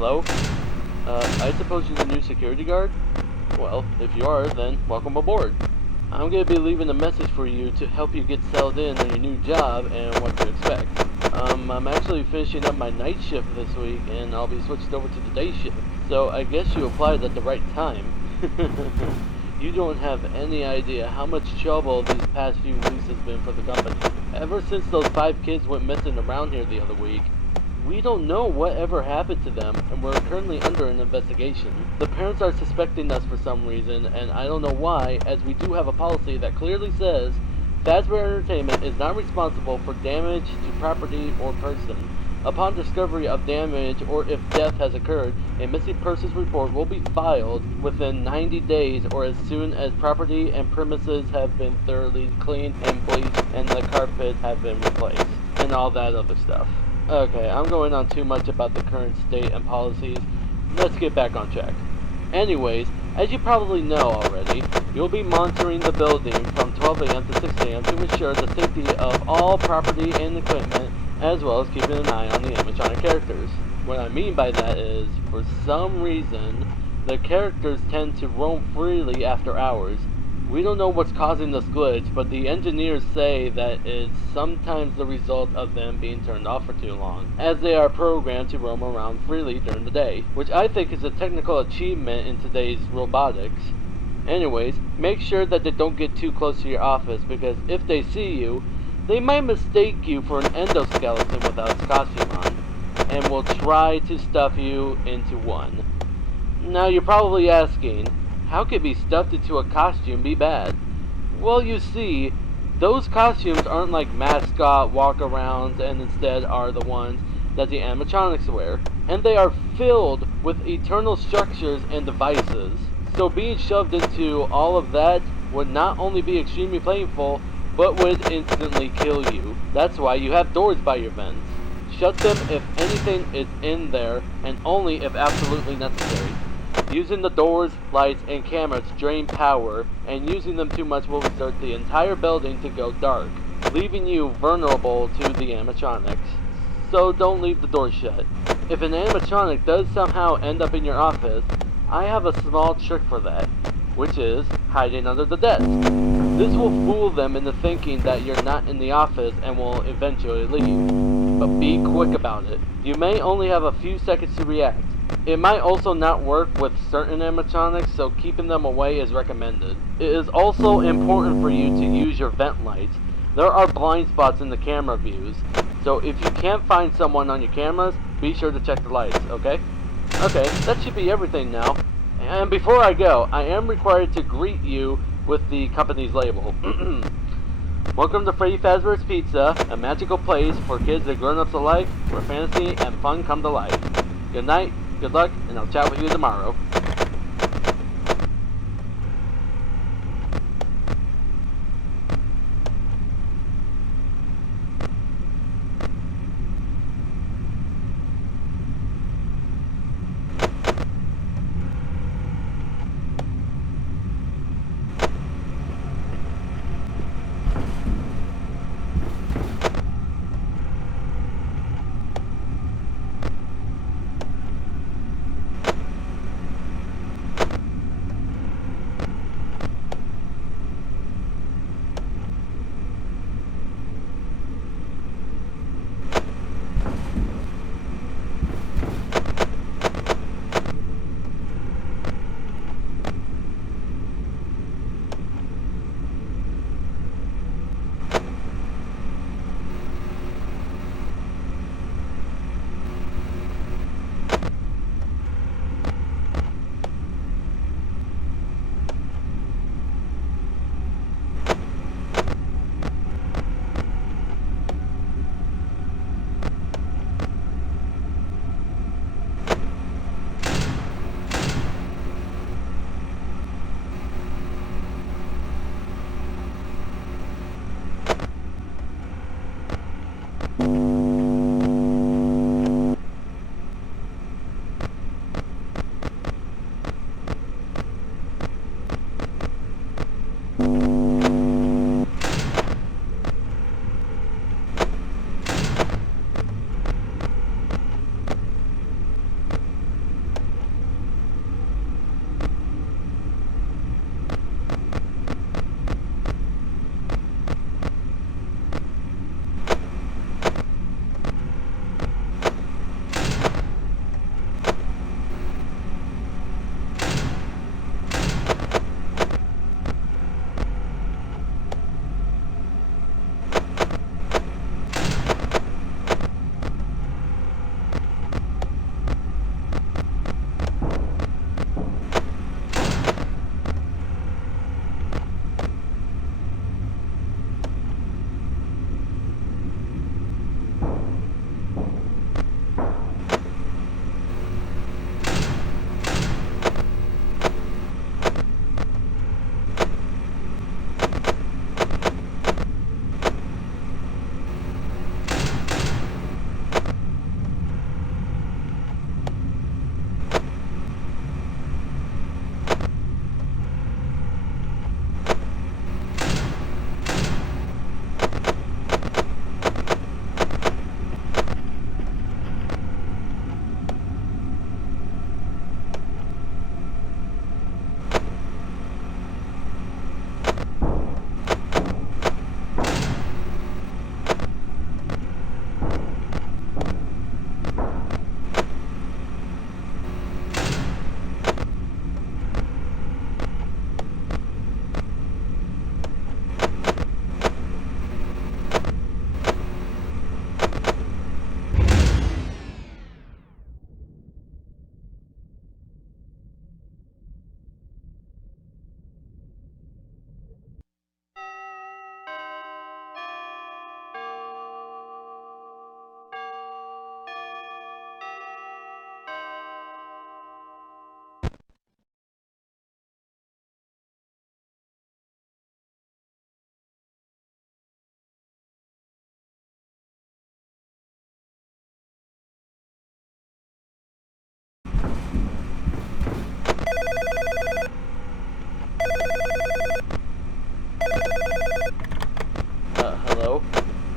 Hello? I suppose you're the new security guard? Well, if you are, then welcome aboard. I'm going to be leaving a message for you to help you get settled in on your new job and what to expect. I'm actually finishing up my night shift this week, and I'll be switched over to the day shift. So I guess you applied at the right time. You don't have any idea how much trouble these past few weeks has been for the company. Ever since those 5 kids went missing around here the other week, we don't know what ever happened to them, and we're currently under an investigation. The parents are suspecting us for some reason, and I don't know why, as we do have a policy that clearly says Fazbear Entertainment is not responsible for damage to property or person. Upon discovery of damage or if death has occurred, a missing persons report will be filed within 90 days or as soon as property and premises have been thoroughly cleaned and bleached and the carpets have been replaced, and all that other stuff. Okay, I'm going on too much about the current state and policies. Let's get back on track. Anyways, as you probably know already, you'll be monitoring the building from 12 a.m. to 6 a.m. to ensure the safety of all property and equipment, as well as keeping an eye on the animatronic characters. What I mean by that is, for some reason, the characters tend to roam freely after hours. We don't know what's causing this glitch, but the engineers say that it's sometimes the result of them being turned off for too long, as they are programmed to roam around freely during the day, which I think is a technical achievement in today's robotics. Anyways, make sure that they don't get too close to your office, because if they see you, they might mistake you for an endoskeleton without its costume on, and will try to stuff you into one. Now you're probably asking, how could be stuffed into a costume be bad? Well, you see, those costumes aren't like mascot walk-arounds and instead are the ones that the animatronics wear, and they are filled with eternal structures and devices. So being shoved into all of that would not only be extremely painful, but would instantly kill you. That's why you have doors by your vents. Shut them if anything is in there, and only if absolutely necessary. Using the doors, lights, and cameras to drain power, and using them too much will result the entire building to go dark, leaving you vulnerable to the animatronics. So don't leave the door shut. If an animatronic does somehow end up in your office, I have a small trick for that, which is hiding under the desk. This will fool them into thinking that you're not in the office and will eventually leave. But be quick about it. You may only have a few seconds to react. It might also not work with certain animatronics, so keeping them away is recommended. It is also important for you to use your vent lights. There are blind spots in the camera views, so if you can't find someone on your cameras, be sure to check the lights, okay? Okay, that should be everything now. And before I go, I am required to greet you with the company's label. Welcome to Freddy Fazbear's Pizza, a magical place for kids and grown-ups alike, where fantasy and fun come to life. Good night, good luck, and I'll chat with you tomorrow.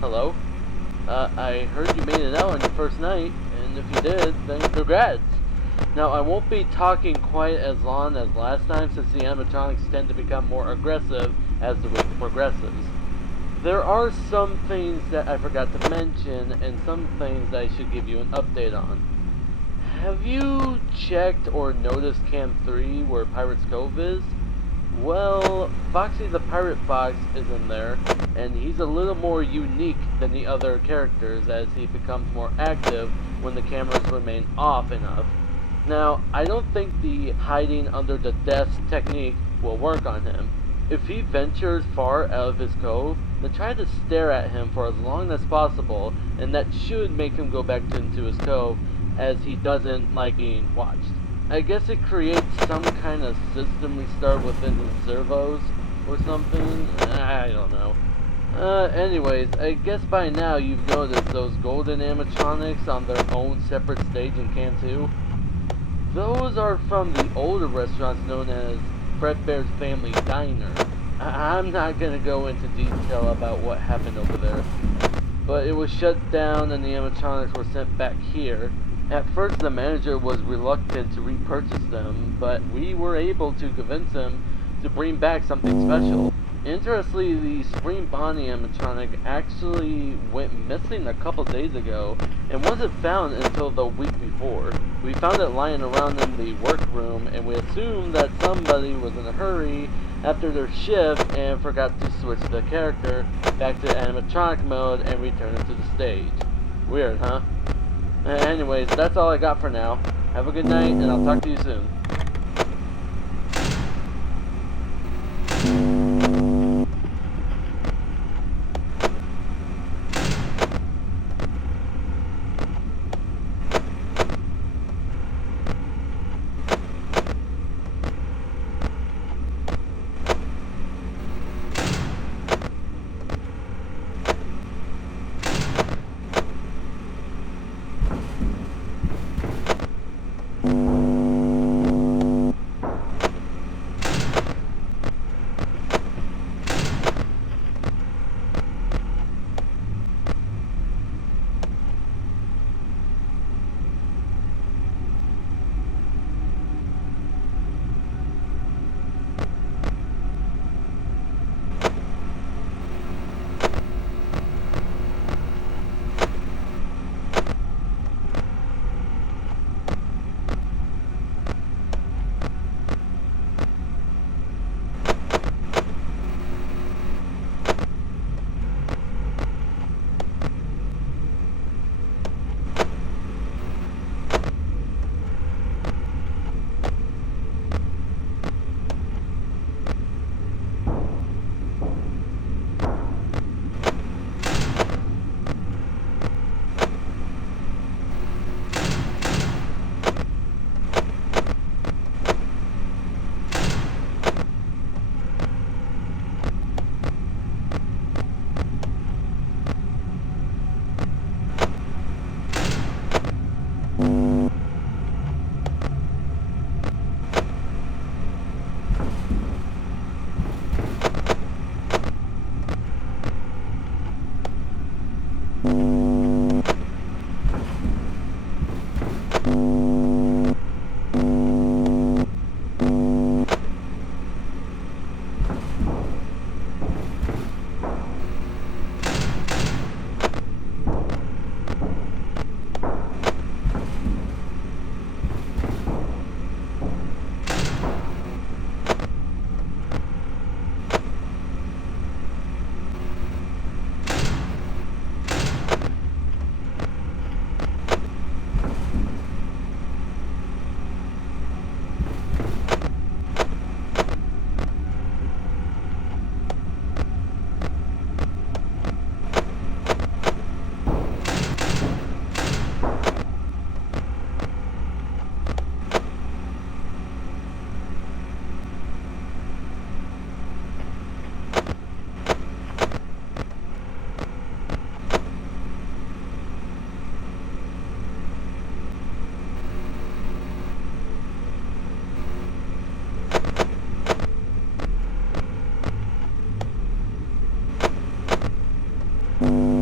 Hello? I heard you made it out on your first night, and if you did, then congrats! Now, I won't be talking quite as long as last time since the animatronics tend to become more aggressive as the week progresses. There are some things that I forgot to mention, and some things that I should give you an update on. Have you checked or noticed Camp 3 where Pirate's Cove is? Well, Foxy the Pirate Fox is in there, and he's a little more unique than the other characters as he becomes more active when the cameras remain off enough. Now, I don't think the hiding under the desk technique will work on him. If he ventures far out of his cove, then try to stare at him for as long as possible, and that should make him go back into his cove, as he doesn't like being watched. I guess it creates some kind of system restart within his servos or something. I don't know. Anyways, I guess by now you've noticed those golden animatronics on their own separate stage in Can 2. Those are from the older restaurants known as Fredbears Family Diner. I'm not gonna go into detail about what happened over there, but it was shut down and the animatronics were sent back here. At first the manager was reluctant to repurchase them, but we were able to convince him to bring back something special. Interestingly, the Spring Bonnie animatronic actually went missing a couple days ago and wasn't found until the week before. We found it lying around in the workroom and we assumed that somebody was in a hurry after their shift and forgot to switch the character back to animatronic mode and return it to the stage. Weird, huh? Anyways, that's all I got for now. Have a good night, and I'll talk to you soon. You